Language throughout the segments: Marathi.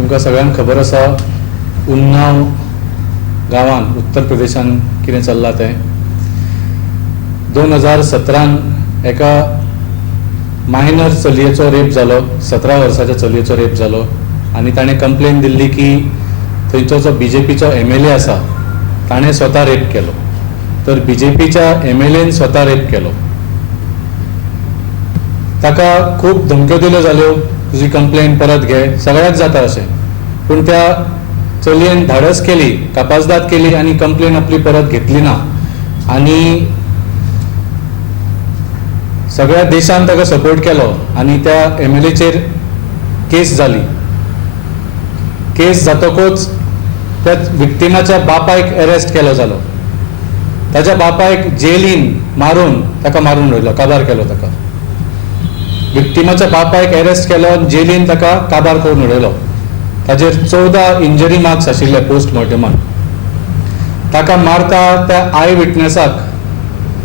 तुमकां सगळ्यांक खबर आसा उन्नाव गांवांत उत्तर प्रदेशान कितें चल्लां तें 2017 एका मायनर चलयेचो रेप जालो, 17 वर्साच्या चलयेचो रेप जालो आनी ताणें कंप्लेन दिल्ली की थंयचो जो BJPचो MLA आसा ताणें स्वता रेप केलो. तर BJPच्या MLAन स्वता रेप केलो. ताका खूब धमक्यो दिल्यो जाल्यो, तुजी कंप्लेन परत घे, सगळ्याक जाता अशें. पूण त्या चलयेन धाडस केली, कापाजदाद केली आनी कंप्लेन आपली परत घेतली ना. आनी सगळ्या देशान ताका सपोर्ट केलो आनी त्या MLAचेर केस जाली. केस जातकूच त्या विक्टिमाच्या बापायक अरेस्ट केलो जालो. ताच्या बापायक जेलीन मारून ताका मारून उडयलो, काबार केलो ताका. विक्टिमाच्या बापायक अरेस्ट केलो, जेलीन ताका काबार करून उडयलो. ताजेर 14 इंजरी मार्क्स आशिल्ले पोस्टमॉर्टमान. ताका मारता त्या आय विटनेसाक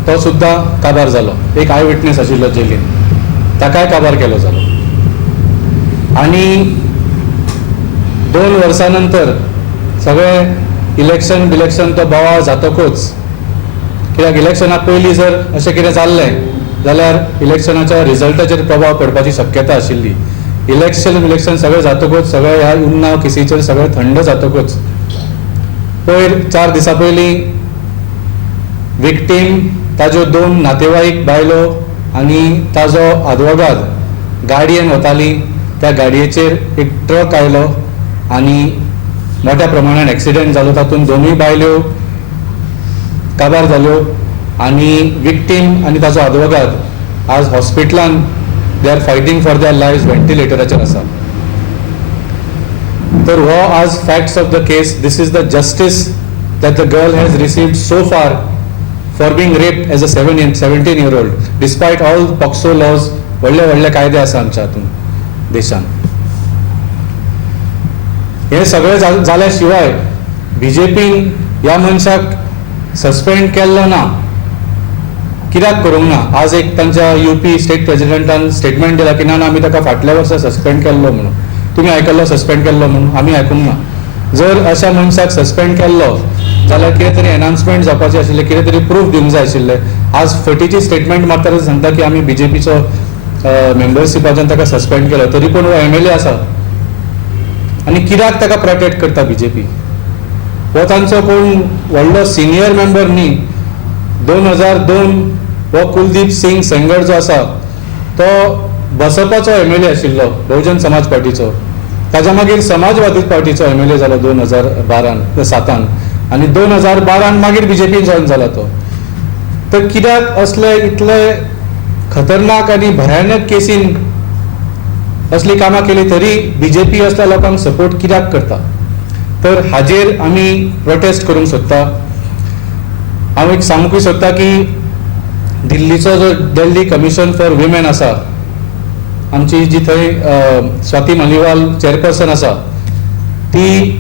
तो सुद्दां काबार जालो. एक आय विटनेस आशिल्लो जेलीन, ताकाय काबार केलो जालो. आनी 2 वर्सां नंतर सगळे इलेक्शन तो बोवाळ जातकूच, कित्याक इलेक्शना पयलीं जर अशें कितें जाल्लें जाल्यार इलेक्शनाच्या रिजल्टाचेर प्रभाव पडपाची शक्यता आशिल्ली. इलेक्शन सगळें जातकूच, सगळे ह्या उन्नाव केसीचेर सगळें थंड जातकूच पयर 4 दिसां पयलीं विक्टीम, ताज्यो 2 नातेवाईक बायलो आनी ताजो आदवोगाद गाडयेन वताली. त्या गाडयेचेर एक ट्रक आयलो आनी मोठ्या प्रमाणान एक्सिडेंट जालो. तातूंत 2 बायल्यो काबार जाल्यो आनी विक्टीम आनी ताजो आदवोगाद आज हॉस्पिटलान they are fighting for their lives, व्हेंटिलेटराचेर आसा. तर हो आज facts of the case. This is the justice that the girl has received so far for being raped as a 17-year-old despite all POCSO laws. व्हडले कायदे आसा आमच्या हातूंत देशान. हे सगळें जाल्या शिवाय BJPन ह्या मनशाक सस्पेंड केल्लो ना. कित्याक करूंक ना? आज एक तांच्या UP स्टेट प्रेजिडेंटान स्टेटमेंट दिला की ना आमी ताका फाटल्या वर्सा सस्पेंड केल्लो म्हणून. तुमी आयकल्लो सस्पेंड केल्लो म्हणून? आमी आयकूंक ना. जर अशा मनशाक सस्पेंड केल्लो जाल्यार कितें तरी एनाउन्समेंट जावपाचें आशिल्लें, कितें तरी प्रूफ दिवंक जाय आशिल्लें. आज फटीची स्टेटमेंट मारतना सांगता की आमी BJPचो मेंबरशिपाच्यान ताका सस्पेंड केलो. तरी पूण हो MLA आसा आनी कित्याक ताका प्रोटेक्ट करता BJP? हो तांचो कोण व्हडलो सिनियर मेंबर न्ही. 2002 हो कुलदीप सिंग सेंगर जो आसा तो बसपाचो MLA आशिल्लो, बहुजन समाज पार्टीचो. ताच्या मागीर समाजवादी पार्टीचो MLA जालो 2007 आनी 2012 मागीर BJP जॉयन जाला तो. तर कित्याक असले इतले खतरनाक आनी भयानक केसीन असली कामां केली तरी BJP असल्या लोकांक सपोर्ट कित्याक करता? तर हाजेर आमी प्रोटेस्ट करूंक सोदता. हांव एक सांगूंक सोदता की दिल्लीचो जो दिल्ली कमिशन फॉर विमेन आसा, आमची जी थंय स्वाती मलिवाल चेअरपर्सन आसा, ती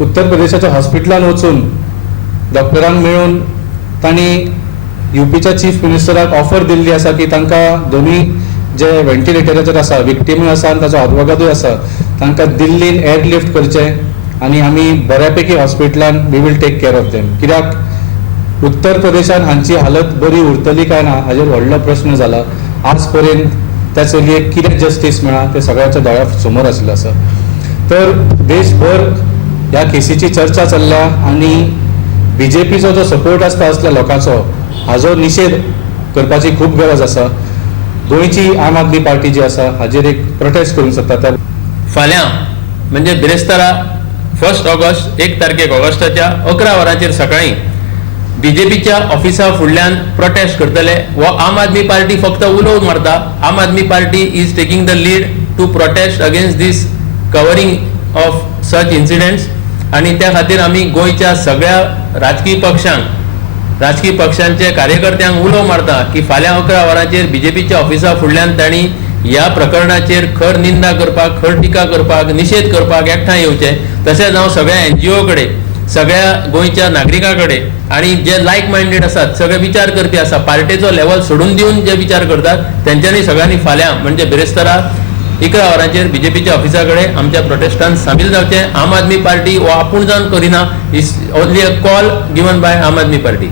उत्तर प्रदेशाच्या हॉस्पिटलान वचून डॉक्टरांक मेळून तांणी UPच्या चीफ मिनिस्टराक ऑफर दिल्ली आसा की तांकां दोनी जे व्हेंटिलेटराचेर आसा, विक्टिमूय आसा आनी ताजो आदवोगादूय आसा, तांकां दिल्लीन एअरलिफ्ट करचें आनी आमी बऱ्यापैकी हॉस्पिटलान we will take care of them. कित्याक उत्तर प्रदेशान हांची हालत बरी उरतली काय ना हाजेर व्हडलो प्रश्न जाला. आज पर्यंत त्या चलयेक कितें जस्टीस मेळ्ळा तें सगळ्यांच्या दोळ्या समोर आशिल्लें आसा. तर देशभर ह्या केसीची चर्चा चल्ल्या आनी BJPचो जो सपोर्ट आसता असल्या लोकांचो हाजो निशेध करपाची खूब गरज आसा. गोंयची आम आदमी पार्टी जी आसा हाजेर एक प्रोटेस्ट करूंक सोदता. फाल्यां म्हणजे बिरेस्तारा 1 ऑगस्ट 1 तारखेक ऑगस्टाच्या 11 वरांचेर सकाळीं BJPच्या ऑफिसा फुडल्यान प्रोटेस्ट करतले. वो आम आदमी पार्टी फक्त उलोवन मारता. Aam Aadmi Party is taking the lead to protest against these covering of such incidents. आनी त्या खातीर आमी गोंयच्या सगळ्या राजकीय पक्षांचे कार्यकर्त्यांक उलो मारता की फाल्यां 11 वरांचेर BJPच्या ऑफिसा फुडल्यान तांणी ह्या प्रकरणाचेर खर निंदा करपाक, खर टिका करपाक, निशेध करपाक एकठांय येवचे. तशेंच हांव सगळ्या NGO कडेन, सगळ्या गोंयच्या नागरिकां कडेन आनी जे लायक मायंडेड आसात, सगळे विचार करपी आसा, पार्टीचो लेवल सोडून दिवन जे विचार करतात, तेंच्यांनी सगळ्यांनी फाल्यां म्हणजे बिरेस्तारा 11 वरांचेर बीजेपीच्या ऑफिसा कडेन आमच्या प्रोटेस्टांत सामील जावचें. आम आदमी पार्टी हो आपूण जावन करिना, is only a call given by Aam Aadmi party.